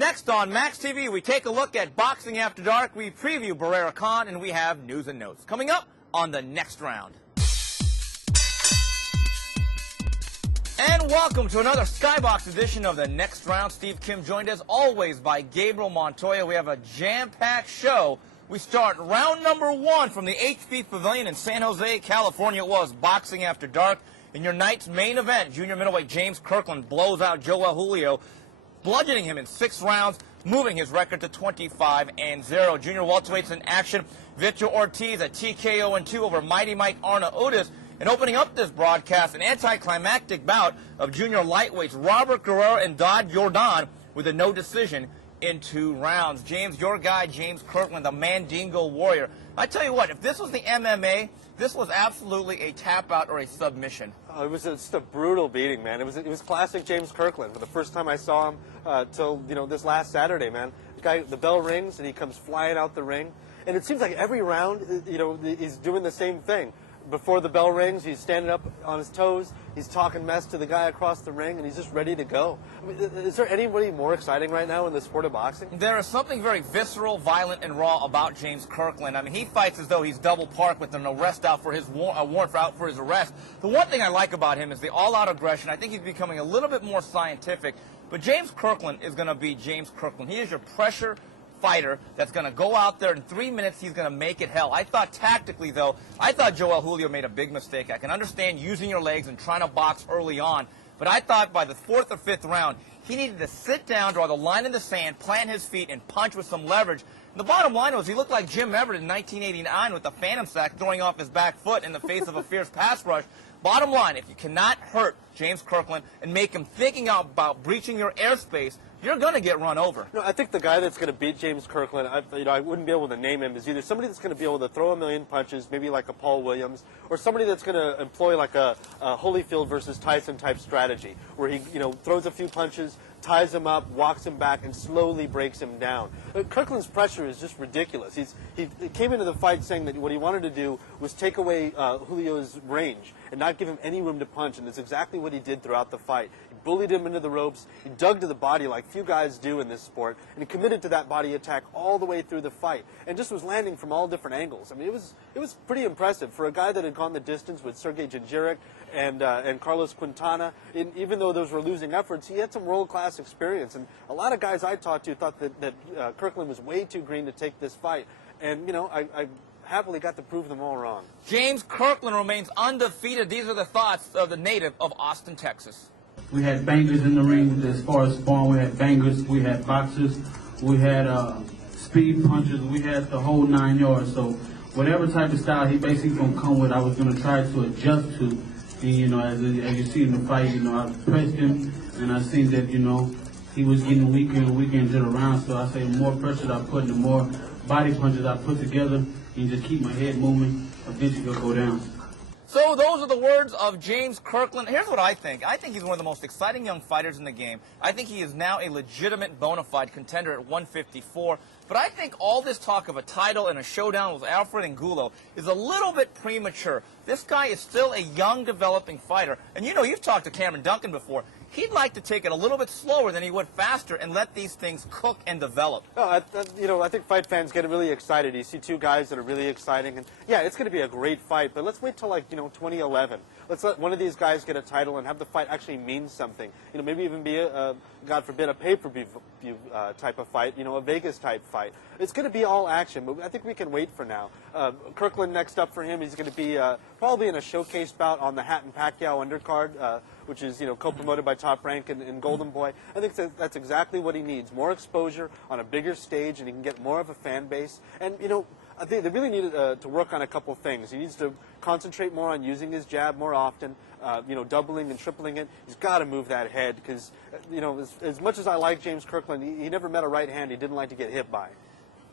Next on Max TV, we take a look at Boxing After Dark, we preview Barrera Khan, and we have news and notes. Coming up on the next round. And welcome to another Skybox edition of the Next Round. Steve Kim joined as always by Gabriel Montoya. We have a jam-packed show. We start round number 1 from the HP Pavilion in San Jose, California. It was Boxing After Dark. In your night's main event, junior middleweight James Kirkland blows out Julio, bludgeoning him in 6 rounds, moving his record to 25-0. Junior welterweights in action, Victor Ortiz at TKO 2 over Mighty Mike Arna Otis. And opening up this broadcast, an anticlimactic bout of junior lightweights Robert Guerrero and Dodd Jordan with a no decision in 2 rounds. James, your guy, James Kirkland, the Mandingo Warrior. I tell you what, if this was the MMA, this was absolutely a tap out or a submission. Oh, it was just a brutal beating, man. It was classic James Kirkland. For the first time I saw him till this last Saturday, man. The bell rings and he comes flying out the ring, and it seems like every round, he's doing the same thing. Before the bell rings, he's standing up on his toes, he's talking mess to the guy across the ring, and he's just ready to go. I mean, is there anybody more exciting right now in the sport of boxing? There is something very visceral, violent, and raw about James Kirkland. I mean, he fights as though he's double parked with an arrest out for his warrant out for his arrest. The one thing I like about him is the all-out aggression. I think he's becoming a little bit more scientific. But James Kirkland is going to be James Kirkland. He is your pressure fighter that's going to go out there in 3 minutes. He's going to make it hell. I thought tactically, though, Julio made a big mistake. I can understand using your legs and trying to box early on, but I thought by the 4th or 5th round, he needed to sit down, draw the line in the sand, plant his feet, and punch with some leverage. And the bottom line was he looked like Jim Everett in 1989 with the Phantom Sack throwing off his back foot in the face of a fierce pass rush. Bottom line, if you cannot hurt James Kirkland and make him thinking about breaching your airspace, you're going to get run over. No, I think the guy that's going to beat James Kirkland, I wouldn't be able to name him, is either somebody that's going to be able to throw a million punches, maybe like a Paul Williams, or somebody that's going to employ like a Holyfield versus Tyson type strategy, where he throws a few punches, ties him up, walks him back, and slowly breaks him down. But Kirkland's pressure is just ridiculous. He came into the fight saying that what he wanted to do was take away Julio's range and not give him any room to punch, and that's exactly what he did throughout the fight. He bullied him into the ropes, he dug to the body like few guys do in this sport, and he committed to that body attack all the way through the fight, and just was landing from all different angles. I mean, it was pretty impressive for a guy that had gone the distance with Sergey Janjiric and Carlos Quintana. Even though those were losing efforts, he had some world-class experience, and a lot of guys I talked to thought that Kirkland was way too green to take this fight, and I happily got to prove them all wrong. James Kirkland remains undefeated. These are the thoughts of the native of Austin, Texas. We had bangers in the ring as far as sparring. We had bangers, we had boxers, we had speed punches, we had the whole 9 yards. So whatever type of style he basically going to come with, I was going to try to adjust to. And, as you see in the fight, I pressed him, and I seen that, he was getting weaker and weaker into the round. So I say the more pressure I put, the more body punches I put together, and just keep my head moving, eventually he'll go down. So those are the words of James Kirkland. Here's what I think. I think he's one of the most exciting young fighters in the game. I think he is now a legitimate bona fide contender at 154. But I think all this talk of a title and a showdown with Alfred Angulo is a little bit premature. This guy is still a young, developing fighter. And you've talked to Cameron Duncan before. He'd like to take it a little bit slower than he would faster and let these things cook and develop. Oh, I think fight fans get really excited. You see 2 guys that are really exciting, and yeah, it's going to be a great fight. But let's wait till 2011. Let's let one of these guys get a title and have the fight actually mean something. Maybe even be God forbid, a pay-per-view type of fight. A Vegas type fight. It's going to be all action, but I think we can wait for now. Kirkland next up for him. He's going to be probably in a showcase bout on the Hatton Pacquiao undercard, which is co-promoted by Top Rank and Golden Boy. I think that's exactly what he needs: more exposure on a bigger stage, and he can get more of a fan base. And I think they really need to work on a couple things. He needs to concentrate more on using his jab more often, doubling and tripling it. He's got to move that head because, as much as I like James Kirkland, he never met a right hand he didn't like to get hit by.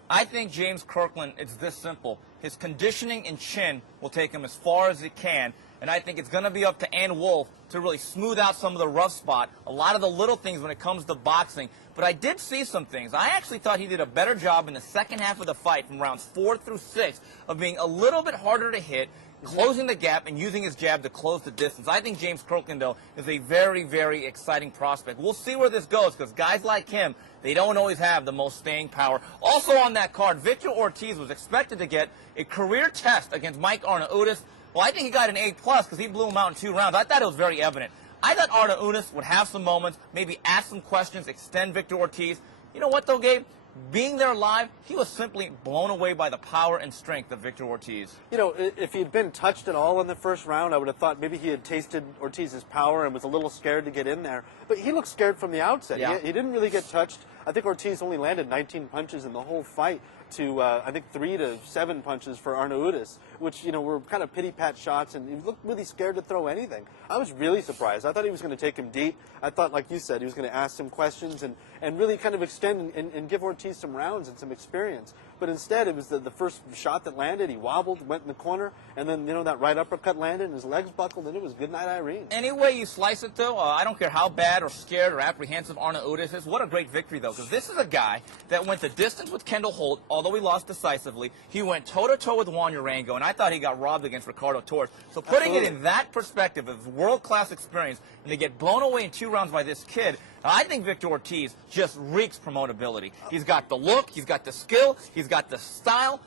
I think James Kirkland, it's this simple. His conditioning and chin will take him as far as it can, and I think it's going to be up to Ann Wolfe to really smooth out some of the rough spot, a lot of the little things when it comes to boxing. But I did see some things. I actually thought he did a better job in the second half of the fight from rounds 4 through 6 of being a little bit harder to hit, closing the gap and using his jab to close the distance. I think James Kirkland, though, is a very, very exciting prospect. We'll see where this goes because guys like him, they don't always have the most staying power. Also on that card, Victor Ortiz was expected to get a career test against Mike Arnautis. Well, I think he got an A+ because he blew him out in 2 rounds. I thought it was very evident. I thought Arnautis would have some moments, maybe ask some questions, extend Victor Ortiz. You know what, though, Gabe? Being there live, he was simply blown away by the power and strength of Victor Ortiz. You know, if he had been touched at all in the first round, I would have thought maybe he had tasted Ortiz's power and was a little scared to get in there. But he looked scared from the outset. Yeah. He didn't really get touched. I think Ortiz only landed 19 punches in the whole fight to, I think, 3 to 7 punches for Arnautis, which, you know, were kind of pity-pat shots, and he looked really scared to throw anything. I was really surprised. I thought he was going to take him deep. I thought, like you said, he was going to ask some questions and really kind of extend and give Ortiz some rounds and some experience. But instead, it was the first shot that landed. He wobbled, went in the corner, and then, you know, that right uppercut landed, and his legs buckled, and it was good night, Irene. Any way you slice it, though, I don't care how bad or scared or apprehensive Arnautis is. What a great victory, though, because this is a guy that went the distance with Kendall Holt, although he lost decisively. He went toe-to-toe with Juan Urango, and I thought he got robbed against Ricardo Torres. So putting it in that perspective of world-class experience, and to get blown away in 2 rounds by this kid, I think Victor Ortiz just reeks promotability. He's got the look, he's got the skill, he's got the style.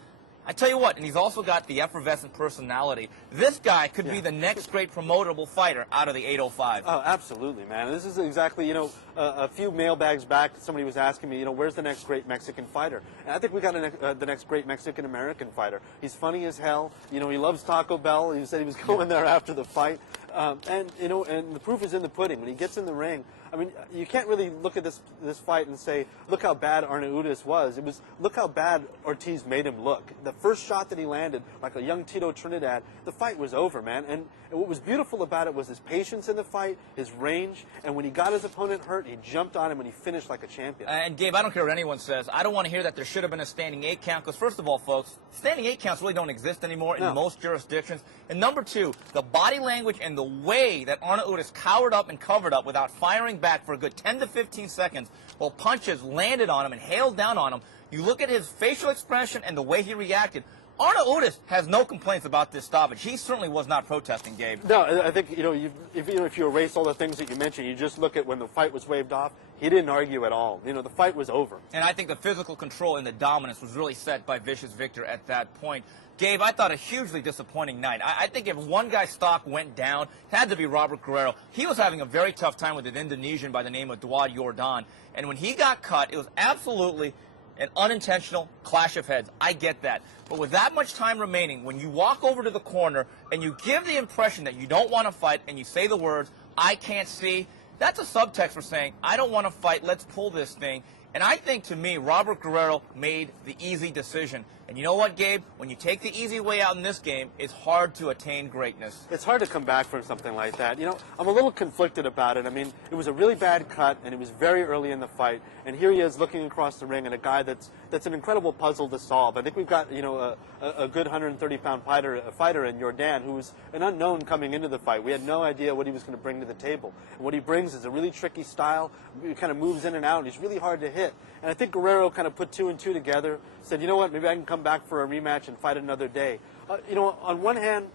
I tell you what, and he's also got the effervescent personality. This guy could be the next great promotable fighter out of the 805. Oh, absolutely, man. This is exactly, you know, a few mailbags back, somebody was asking me, you know, where's the next great Mexican fighter? And I think we got the next great Mexican-American fighter. He's funny as hell. You know, he loves Taco Bell. He said he was going there after the fight. And, you know, and the proof is in the pudding. When he gets in the ring, I mean, you can't really look at this fight and say, look how bad Arnautis was. It was, look how bad Ortiz made him look. The first shot that he landed, like a young Tito Trinidad, the fight was over, man. And what was beautiful about it was his patience in the fight, his range, and when he got his opponent hurt, he jumped on him and he finished like a champion. And, Gabe, I don't care what anyone says. I don't want to hear that there should have been a standing 8 count, because first of all, folks, standing 8 counts really don't exist anymore in most jurisdictions. And number 2, the body language and the way that Arnautis cowered up and covered up without firing back for a good 10 to 15 seconds while punches landed on him and hailed down on him. You look at his facial expression and the way he reacted. Arnautis has no complaints about this stoppage. He certainly was not protesting, Gabe. No, I think, you know, if you erase all the things that you mentioned, you just look at when the fight was waved off, he didn't argue at all. You know, the fight was over. And I think the physical control and the dominance was really set by Vicious Victor at that point. Gabe, I thought a hugely disappointing night. I think if one guy's stock went down, it had to be Robert Guerrero. He was having a very tough time with an Indonesian by the name of Duad Yordan. And when he got cut, it was absolutely an unintentional clash of heads. I get that. But with that much time remaining, when you walk over to the corner and you give the impression that you don't want to fight and you say the words, I can't see, that's a subtext for saying, I don't want to fight, let's pull this thing. And I think, to me, Robert Guerrero made the easy decision. And you know what, Gabe? When you take the easy way out in this game, it's hard to attain greatness. It's hard to come back from something like that. You know, I'm a little conflicted about it. I mean, it was a really bad cut, and it was very early in the fight. And here he is looking across the ring at a guy that's an incredible puzzle to solve. I think we've got, you know, a good 130-pound fighter in Yordan, who was an unknown coming into the fight. We had no idea what he was going to bring to the table. And what he brings is a really tricky style. He kind of moves in and out, and he's really hard to hit. And I think Guerrero kind of put 2 and 2 together, said, you know what, maybe I can come back for a rematch and fight another day. You know, on one hand,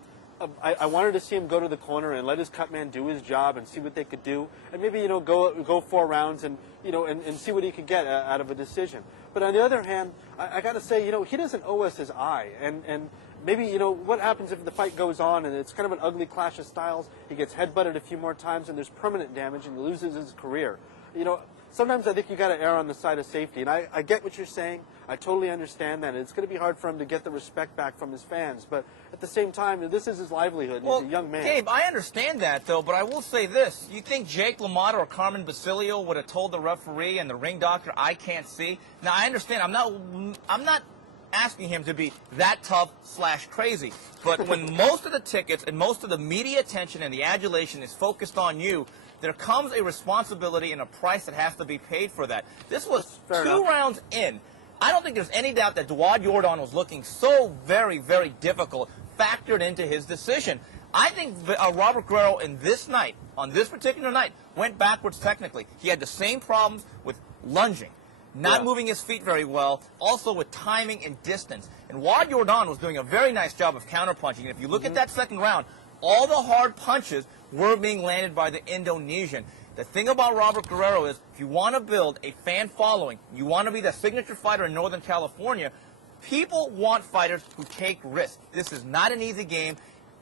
I wanted to see him go to the corner and let his cut man do his job and see what they could do, and maybe, you know, go 4 rounds and, you know, and see what he could get out of a decision. But on the other hand, I got to say, you know, he doesn't owe us his eye, and maybe, you know, what happens if the fight goes on and it's kind of an ugly clash of styles, he gets headbutted a few more times and there's permanent damage and he loses his career. You know, sometimes I think you got to err on the side of safety, and I get what you're saying. I totally understand that. It's going to be hard for him to get the respect back from his fans, but at the same time, this is his livelihood. Well, he's a young man. Gabe, I understand that, though, but I will say this. You think Jake LaMotta or Carmen Basilio would have told the referee and the ring doctor, I can't see? Now, I understand. I'm not asking him to be that tough/crazy, but when most of the tickets and most of the media attention and the adulation is focused on you, there comes a responsibility and a price that has to be paid for that. This was 2 rounds in. I don't think there's any doubt that Duad Yordan was looking so very, very difficult, factored into his decision. I think Robert Guerrero in this night, on this particular night, went backwards technically. He had the same problems with lunging, not moving his feet very well, also with timing and distance. And Wad Jordan was doing a very nice job of counterpunching. And if you look at that second round, all the hard punches were being landed by the Indonesian. The thing about Robert Guerrero is, if you want to build a fan following, you want to be the signature fighter in Northern California, people want fighters who take risks. This is not an easy game.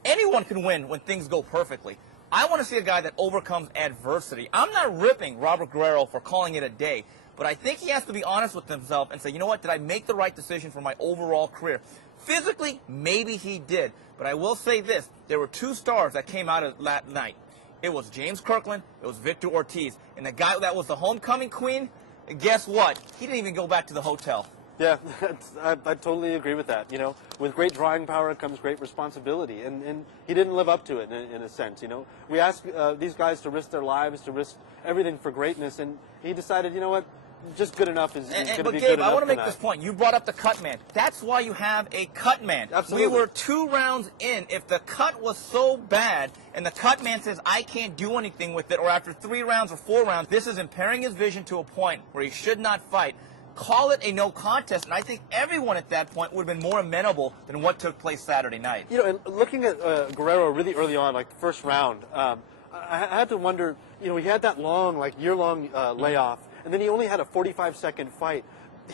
Anyone can win when things go perfectly. I want to see a guy that overcomes adversity. I'm not ripping Robert Guerrero for calling it a day, but I think he has to be honest with himself and say, you know what, did I make the right decision for my overall career? Physically, maybe he did, but I will say this. There were two stars that came out of that night. It was James Kirkland, it was Victor Ortiz, and the guy that was the homecoming queen, guess what? He didn't even go back to the hotel. Yeah, I totally agree with that. You know, with great drawing power comes great responsibility, and he didn't live up to it in a sense. You know, we ask these guys to risk their lives, to risk everything for greatness, and he decided, you know what, just good enough is going to be But good Gabe, enough. I want to make this point. You brought up the cut man. That's why you have a cut man. Absolutely. We were 2 rounds in. If the cut was so bad and the cut man says, I can't do anything with it, or after 3 rounds or 4 rounds, this is impairing his vision to a point where he should not fight, call it a no contest, and I think everyone at that point would have been more amenable than what took place Saturday night. You know, and looking at Guerrero really early on, like the first round, I had to wonder, you know, he had that long, like year-long layoff, and then he only had a 45-second fight.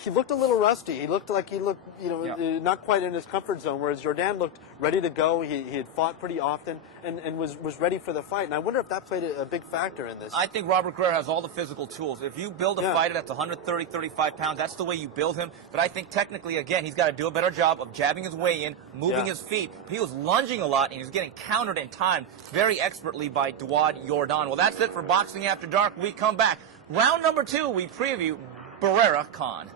He looked a little rusty. He looked like you know, not quite in his comfort zone, whereas Jordan looked ready to go. He had fought pretty often and was ready for the fight. And I wonder if that played a big factor in this. I think Robert Guerrero has all the physical tools. If you build a fighter that's 130, 35 pounds, that's the way you build him. But I think technically, again, he's got to do a better job of jabbing his way in, moving his feet. He was lunging a lot, and he was getting countered and timed very expertly by Wad Jordan. Well, that's it for Boxing After Dark. We come back. Round number 2, we preview Barrera Khan.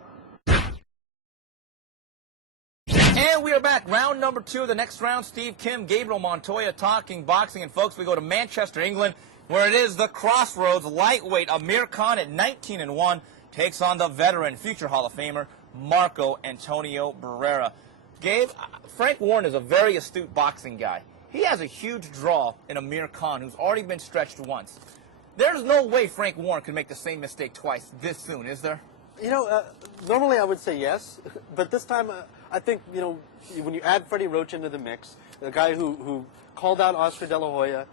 And we are back. Round number 2 of the next round. Steve Kim, Gabriel Montoya talking boxing. And folks, we go to Manchester, England, where it is the crossroads. Lightweight Amir Khan at 19-1 takes on the veteran, future Hall of Famer, Marco Antonio Barrera. Gabe, Frank Warren is a very astute boxing guy. He has a huge draw in Amir Khan, who's already been stretched once. There's no way Frank Warren can make the same mistake twice this soon, is there? You know, normally I would say yes, but this time I think, you know, when you add Freddie Roach into the mix, the guy who called out Oscar De La Hoya,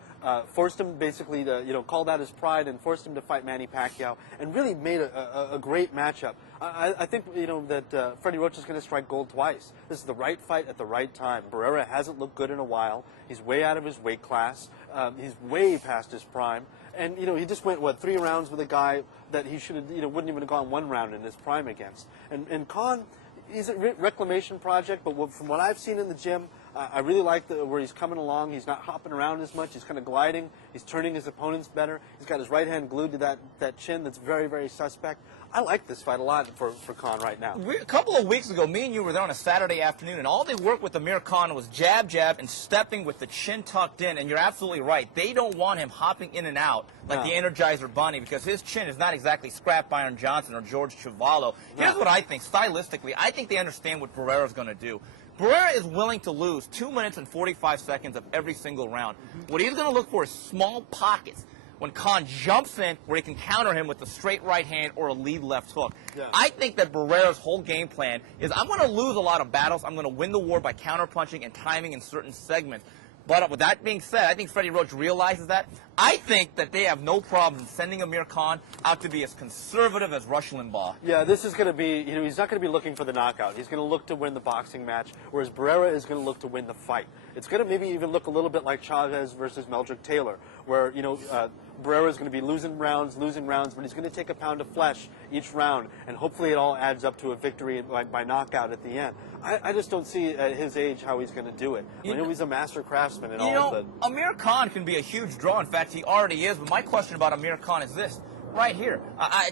forced him basically to, you know, called out his pride and forced him to fight Manny Pacquiao, and really made a great matchup. I think, you know, that Freddie Roach is going to strike gold twice. This is the right fight at the right time. Barrera hasn't looked good in a while. He's way out of his weight class. He's way past his prime. And, you know, he just went, 3 rounds with a guy that he should have, you know, wouldn't even have gone 1 round in his prime against. And Khan, he's a reclamation project, but from what I've seen in the gym, I really like where he's coming along. He's not hopping around as much. He's kind of gliding. He's turning his opponents better. He's got his right hand glued to that chin that's very, very suspect. I like this fight a lot for Khan right now. A couple of weeks ago, me and you were there on a Saturday afternoon, and all they worked with Amir Khan was jab, jab, and stepping with the chin tucked in. And you're absolutely right. They don't want him hopping in and out like the Energizer Bunny, because his chin is not exactly Scrap Iron Johnson or George Chuvalo. Here's what I think. Stylistically, I think they understand what Barrera's going to do. Barrera is willing to lose 2 minutes and 45 seconds of every single round. What he's going to look for is small pockets when Khan jumps in where he can counter him with a straight right hand or a lead left hook. I think that Barrera's whole game plan is, I'm going to lose a lot of battles. I'm going to win the war by counterpunching and timing in certain segments. But with that being said, I think Freddie Roach realizes that. I think that they have no problem sending Amir Khan out to be as conservative as Rush Limbaugh. Yeah, this is going to be, you know, he's not going to be looking for the knockout. He's going to look to win the boxing match, whereas Barrera is going to look to win the fight. It's going to maybe even look a little bit like Chavez versus Meldrick Taylor, where, you know, Barrera is going to be losing rounds, but he's going to take a pound of flesh each round, and hopefully it all adds up to a victory by knockout at the end. I just don't see at his age how he's going to do it. I know he's a master craftsman and all, but Amir Khan can be a huge draw. In fact, he already is. But my question about Amir Khan is this. Right here.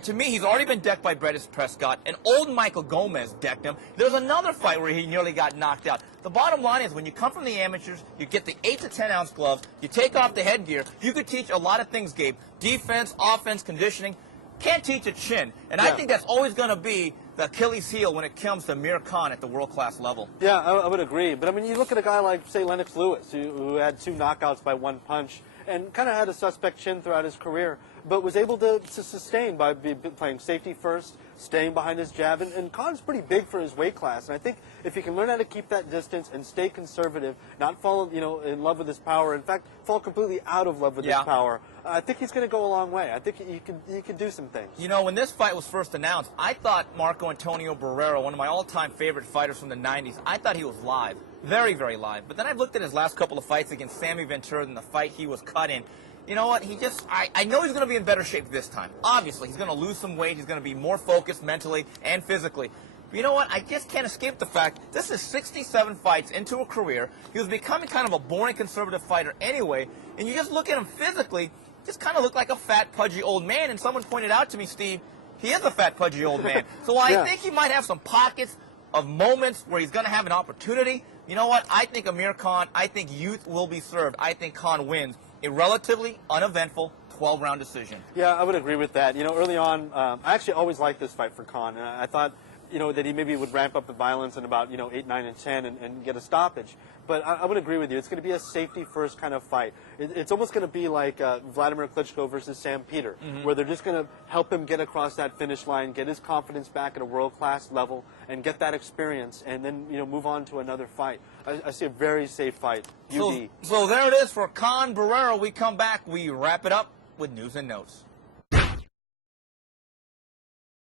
To me, he's already been decked by Bredis Prescott. And old Michael Gomez decked him. There's another fight where he nearly got knocked out. The bottom line is, when you come from the amateurs, you get the 8 to 10 ounce gloves, you take off the headgear, you could teach a lot of things, Gabe. Defense, offense, conditioning. Can't teach a chin. And I think that's always going to be the Achilles heel when it comes to Amir Khan at the world-class level. Yeah, I would agree. But, I mean, you look at a guy like, say, Lennox Lewis, who had 2 knockouts by 1 punch, and kind of had a suspect chin throughout his career, but was able to sustain by playing safety first, staying behind his jab, and Khan's pretty big for his weight class, and I think if he can learn how to keep that distance and stay conservative, not fall in love with his power, in fact, fall completely out of love with his power, I think he's going to go a long way. I think he can do some things. You know, when this fight was first announced, I thought Marco Antonio Barrera, one of my all-time favorite fighters from the 90s, I thought he was live. Very, very live. But then I looked at his last couple of fights against Sammy Ventura and the fight he was cut in. You know what? I know he's going to be in better shape this time. Obviously, he's going to lose some weight. He's going to be more focused mentally and physically. But you know what? I just can't escape the fact this is 67 fights into a career. He was becoming kind of a boring conservative fighter anyway. And you just look at him physically, just kind of look like a fat, pudgy old man. And someone pointed out to me, Steve, he is a fat, pudgy old man. So I think he might have some pockets of moments where he's going to have an opportunity. You know what? I think Amir Khan, I think youth will be served. I think Khan wins a relatively uneventful 12-round decision. Yeah, I would agree with that. You know, early on, I actually always liked this fight for Khan. And I thought, you know, that he maybe would ramp up the violence in about, 8, 9, and 10 and get a stoppage. But I would agree with you. It's going to be a safety-first kind of fight. It's almost going to be like Vladimir Klitschko versus Sam Peter, where they're just going to help him get across that finish line, get his confidence back at a world-class level, and get that experience, and then, move on to another fight. I see a very safe fight. So there it is for Khan Barrera. We come back. We wrap it up with news and notes.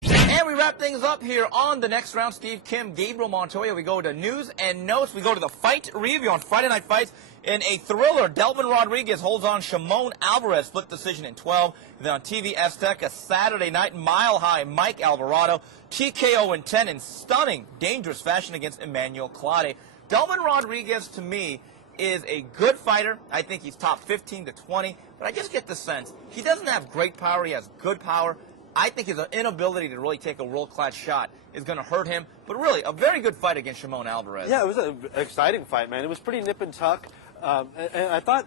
And we wrap things up here on the next round. Steve, Kim, Gabriel Montoya. We go to news and notes. We go to the fight review on Friday Night Fights. In a thriller, Delvin Rodriguez holds on Shimon Alvarez, split decision in 12. Then on TV Azteca Saturday night, Mile High Mike Alvarado, TKO in 10 in stunning, dangerous fashion against Emmanuel Clade. Delvin Rodriguez, to me, is a good fighter. I think he's top 15 to 20. But I just get the sense he doesn't have great power. He has good power. I think his inability to really take a world-class shot is going to hurt him. But really, a very good fight against Shimon Alvarez. Yeah, it was an exciting fight, man. It was pretty nip and tuck. And I thought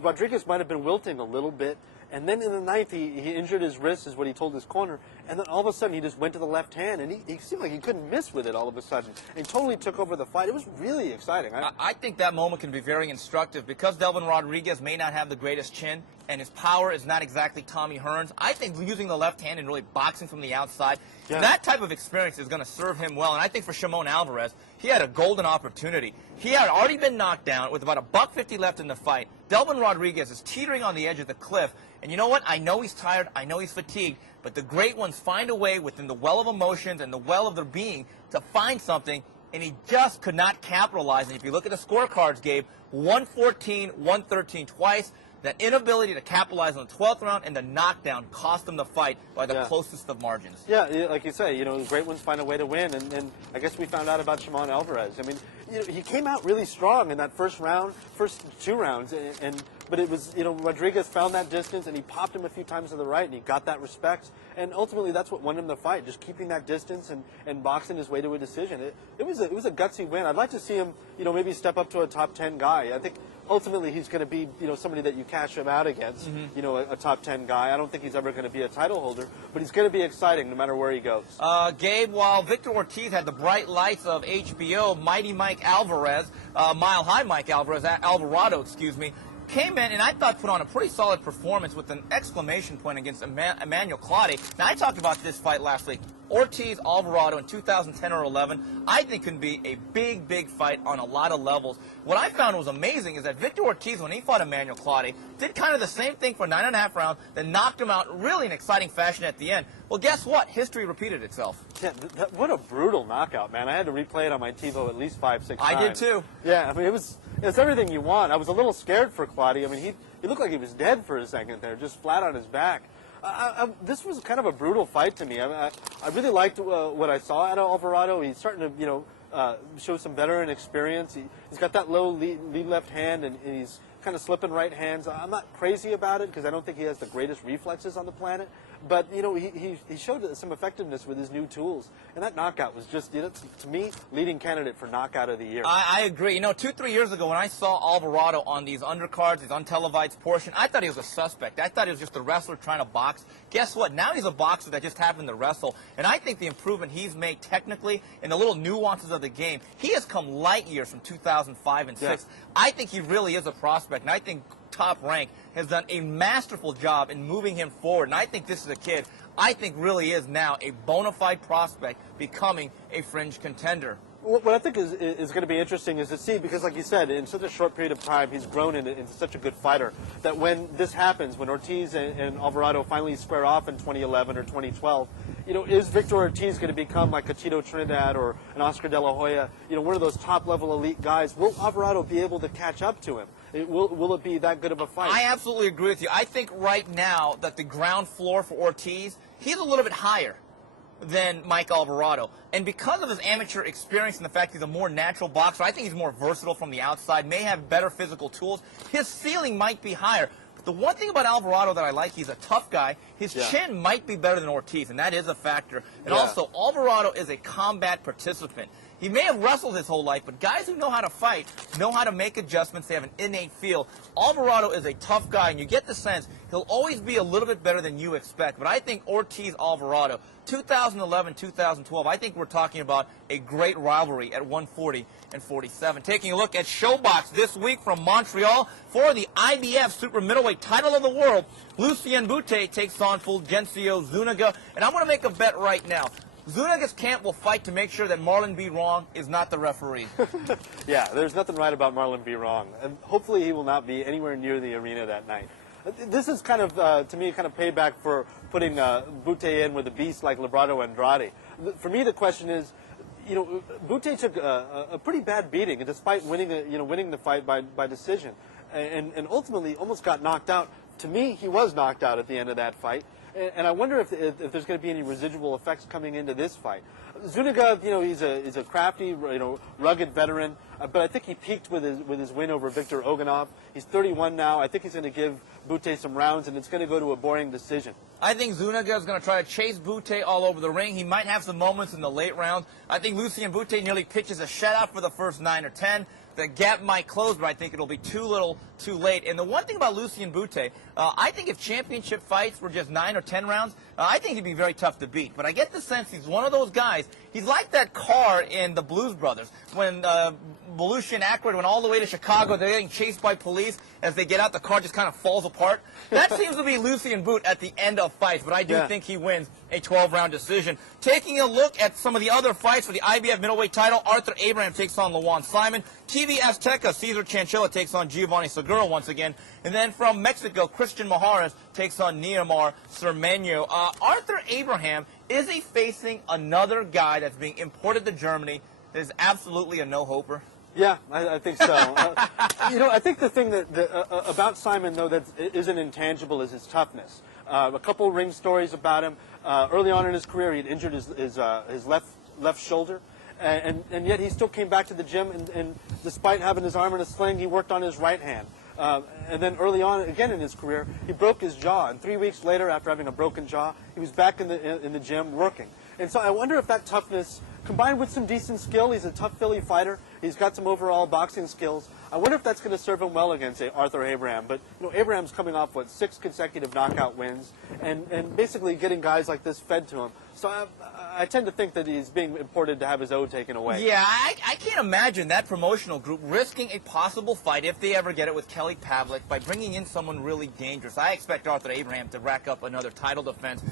Rodriguez might have been wilting a little bit. And then in the ninth, he injured his wrist, is what he told his corner. And then all of a sudden, he just went to the left hand, and he seemed like he couldn't miss with it all of a sudden. And totally took over the fight. It was really exciting. I think that moment can be very instructive because Delvin Rodriguez may not have the greatest chin, and his power is not exactly Tommy Hearns. I think using the left hand and really boxing from the outside, that type of experience is going to serve him well. And I think for Shimon Alvarez, he had a golden opportunity. He had already been knocked down with about $150 left in the fight. Delvin Rodriguez is teetering on the edge of the cliff. And you know what? I know he's tired. I know he's fatigued. But the great ones find a way within the well of emotions and the well of their being to find something. And he just could not capitalize. And if you look at the scorecards, Gabe, 114, 113 twice. That inability to capitalize on the 12th round and the knockdown cost them the fight by the closest of margins. Yeah, like you say, the great ones find a way to win, and I guess we found out about Shimon Alvarez. I mean, he came out really strong in that first two rounds, but it was, Rodriguez found that distance, and he popped him a few times to the right, and he got that respect, and ultimately that's what won him the fight, just keeping that distance and boxing his way to a decision. It was a gutsy win. I'd like to see him, maybe step up to a top 10 guy. I think ultimately he's going to be, somebody that you cash him out against, a top 10 guy. I don't think he's ever going to be a title holder, but he's going to be exciting no matter where he goes. Gabe, while Victor Ortiz had the bright lights of HBO, Mighty Mike Alvarez, Mile High Mike Alvarado, came in and I thought put on a pretty solid performance with an exclamation point against Emmanuel Clade. Now, I talked about this fight last week. Ortiz, Alvarado in 2010 or 11, I think can be a big, big fight on a lot of levels. What I found was amazing is that Victor Ortiz, when he fought Emmanuel Clade, did kind of the same thing for 9.5 rounds, then knocked him out really in exciting fashion at the end. Well, guess what? History repeated itself. Yeah, what a brutal knockout, man. I had to replay it on my TiVo at least 5, 6 times. I did too. Yeah, I mean, it's everything you want. I was a little scared for Clade. I mean, he looked like he was dead for a second there, just flat on his back. This was kind of a brutal fight to me. I really liked what I saw out of Alvarado. He's starting to, show some veteran experience. He's got that low lead left hand, and he's kind of slipping right hands. I'm not crazy about it because I don't think he has the greatest reflexes on the planet. But, he showed some effectiveness with his new tools. And that knockout was just, to me, leading candidate for knockout of the year. I agree. 2-3 years ago when I saw Alvarado on these undercards, these untelevised portion, I thought he was a suspect. I thought he was just a wrestler trying to box. Guess what? Now he's a boxer that just happened to wrestle. And I think the improvement he's made technically in the little nuances of the game, he has come light years from 2005 and 6. I think he really is a prospect. And I think Top Rank has done a masterful job in moving him forward. And I think this is a kid I think really is now a bona fide prospect becoming a fringe contender. What I think is going to be interesting is to see, because like you said, in such a short period of time, he's grown into such a good fighter, that when this happens, when Ortiz and Alvarado finally square off in 2011 or 2012, is Victor Ortiz going to become like a Tito Trinidad or an Oscar De La Hoya, one of those top-level elite guys? Will Alvarado be able to catch up to him? Will it be that good of a fight? I absolutely agree with you. I think right now that the ground floor for Ortiz, he's a little bit higher than Mike Alvarado. And because of his amateur experience and the fact he's a more natural boxer, I think he's more versatile from the outside, may have better physical tools. His ceiling might be higher. But the one thing about Alvarado that I like, he's a tough guy. His chin might be better than Ortiz, and that is a factor. And also, Alvarado is a combat participant. He may have wrestled his whole life, but guys who know how to fight know how to make adjustments. They have an innate feel. Alvarado is a tough guy, and you get the sense he'll always be a little bit better than you expect. But I think Ortiz-Alvarado, 2011, 2012, I think we're talking about a great rivalry at 140 and 47. Taking a look at Showbox this week from Montreal for the IBF Super Middleweight title of the world, Lucien Bute takes on Fulgencio Zuniga. And I'm going to make a bet right now. Zuniga's camp will fight to make sure that Marlon B. Wrong is not the referee. Yeah, there's nothing right about Marlon B. Wrong. And hopefully he will not be anywhere near the arena that night. This is kind of, to me, kind of payback for putting Bute in with a beast like Librado Andrade. For me, the question is, Bute took a pretty bad beating, despite winning, winning the fight by decision, and ultimately almost got knocked out. To me, he was knocked out at the end of that fight. And I wonder if there's going to be any residual effects coming into this fight. Zuniga, he's a crafty, rugged veteran, but I think he peaked with his win over Viktor Oganov. He's 31 now. I think he's going to give Bute some rounds, and it's going to go to a boring decision. I think Zuniga is going to try to chase Bute all over the ring. He might have some moments in the late rounds. I think Lucien Bute nearly pitches a shutout for the first 9 or 10. The gap might close, but I think it'll be too little, too late. And the one thing about Lucien Bute, I think if championship fights were just 9 or 10 rounds, I think he'd be very tough to beat. But I get the sense he's one of those guys. He's like that car in the Blues Brothers when Belushi and Aykroyd went all the way to Chicago. They're getting chased by police. As they get out, the car just kind of falls apart. That seems to be Lucien Bute at the end of fights, but I do think he wins a 12-round decision. Taking a look at some of the other fights for the IBF middleweight title, Arthur Abraham takes on Lawan Simon. TV Azteca, Cesar Chanchilla takes on Giovanni Segura once again. And then from Mexico, Christian Majares takes on Neymar Cermeño. Arthur Abraham is he facing another guy that's being imported to Germany that is absolutely a no-hoper? Yeah, I think so. I think the thing about Simon, though, that isn't intangible is his toughness. A couple ring stories about him. Early on in his career, he had injured his left shoulder, and yet he still came back to the gym, and despite having his arm in a sling, he worked on his right hand. And then early on, again in his career, he broke his jaw, and 3 weeks later, after having a broken jaw, he was back in the gym working. And so I wonder if that toughness, combined with some decent skill, he's a tough Philly fighter, he's got some overall boxing skills, I wonder if that's going to serve him well against, say, Arthur Abraham. But, Abraham's coming off, 6 consecutive knockout wins, and basically getting guys like this fed to him. So I tend to think that he's being imported to have his O taken away. Yeah, I can't imagine that promotional group risking a possible fight, if they ever get it, with Kelly Pavlik by bringing in someone really dangerous. I expect Arthur Abraham to rack up another title defense.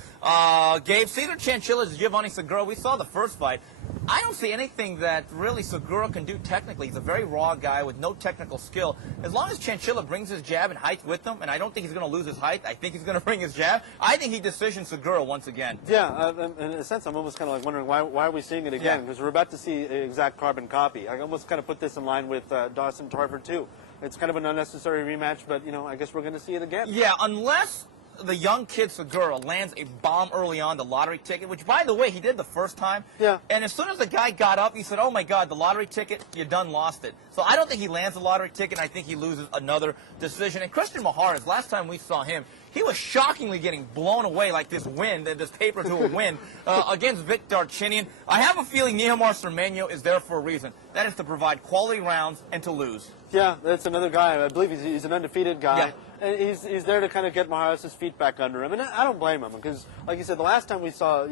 Gabe, Cesar Chanchilla's Giovanni Segura, we saw the first fight. I don't see anything that really Segura can do technically. He's a very raw guy with no technical skill. As long as Chanchilla brings his jab and height with him, and I don't think he's going to lose his height, I think he's going to bring his jab, I think he decisions Segura once again. Yeah, in a sense, I'm almost kind of like wondering why are we seeing it again? Because we're about to see an exact carbon copy. I almost kind of put this in line with Dawson Tarver, too. It's kind of an unnecessary rematch, but, I guess we're going to see it again. Yeah, unless the young kid Segura lands a bomb early on, the lottery ticket, which, by the way, he did the first time. Yeah. And as soon as the guy got up, he said, oh, my God, the lottery ticket, you done lost it. So I don't think he lands the lottery ticket, and I think he loses another decision. And Christian Majares, last time we saw him, he was shockingly getting blown away like this win, this paper to a win, against Vic Darchinyan. I have a feeling Neymar Cermeño is there for a reason. That is to provide quality rounds and to lose. Yeah, that's another guy. I believe he's an undefeated guy. Yeah. And he's there to kind of get Majares' feet back under him. And I don't blame him because, like you said, the last time we saw,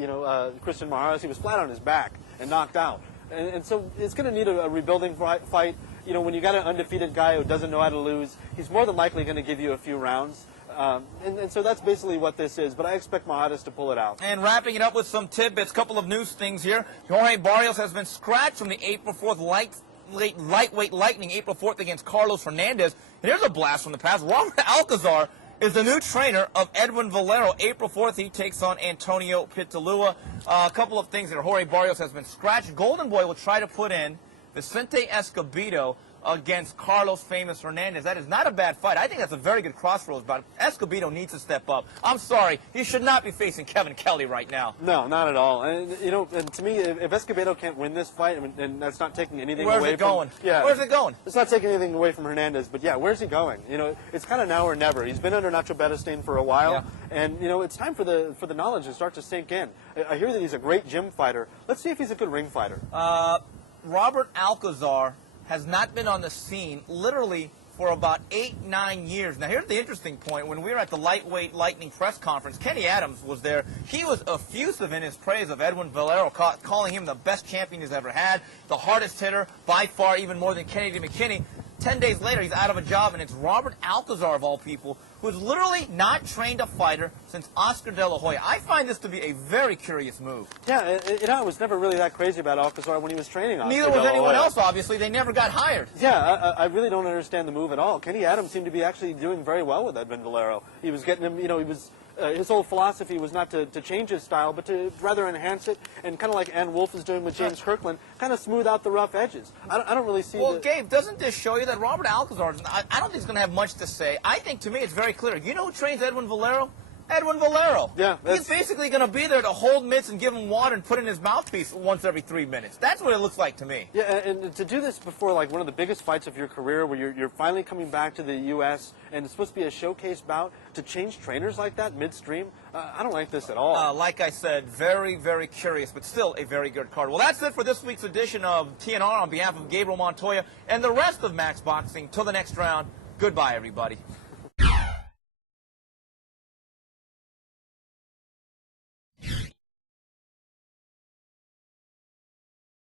Christian Majares, he was flat on his back and knocked out. And so it's going to need a rebuilding fight. When you got an undefeated guy who doesn't know how to lose, he's more than likely going to give you a few rounds. And so that's basically what this is, but I expect Mojadas to pull it out. And wrapping it up with some tidbits, couple of news things here. Jorge Barrios has been scratched from the April 4th lightweight lightning, April 4th against Carlos Hernandez. And here's a blast from the past. Robert Alcazar is the new trainer of Edwin Valero. April 4th, he takes on Antonio Pitalua. A couple of things here. Jorge Barrios has been scratched. Golden Boy will try to put in Vicente Escobedo against Carlos Famous Hernandez. That is not a bad fight. I think that's a very good crossroads, but Escobedo needs to step up. I'm sorry, he should not be facing Kevin Kelly right now. No, not at all. And and to me, if Escobedo can't win this fight, and that's not taking anything away from... Where's it going? Yeah, where's it going? It's not taking anything away from Hernandez, but yeah, where's he going? It's kind of now or never. He's been under Nacho Beristain for a while, and it's time for the knowledge to start to sink in. I hear that he's a great gym fighter. Let's see if he's a good ring fighter. Robert Alcazar has not been on the scene literally for about 8-9 years. Now, here's the interesting point. When we were at the Lightweight Lightning press conference, Kenny Adams was there. He was effusive in his praise of Edwin Valero, calling him the best champion he's ever had, the hardest hitter, by far, even more than Kennedy McKinney. 10 days later, he's out of a job, and it's Robert Alcazar, of all people, who's literally not trained a fighter since Oscar De La Hoya. I find this to be a very curious move. Yeah, I was never really that crazy about Alcazar when he was training Oscar Neither was De La anyone Hoya. else, obviously. They never got hired. Yeah, I really don't understand the move at all. Kenny Adams seemed to be actually doing very well with Edwin Valero. He was getting him, he was... his whole philosophy was not to change his style, but to rather enhance it, and kind of like Ann Wolfe is doing with James Kirkland, kind of smooth out the rough edges. I don't really see. Well, Gabe, doesn't this show you that Robert Alcazar, I don't think he's going to have much to say. I think, to me, it's very clear. You know who trains Edwin Valero? Edwin Valero. Yeah, he's basically going to be there to hold mitts and give him water and put in his mouthpiece once every 3 minutes. That's what it looks like to me. Yeah, and to do this before like one of the biggest fights of your career, where you're finally coming back to the U.S. and it's supposed to be a showcase bout, to change trainers like that midstream, I don't like this at all. Like I said, very, very curious, but still a very good card. Well, that's it for this week's edition of TNR. On behalf of Gabriel Montoya and the rest of Max Boxing, till the next round, goodbye, everybody.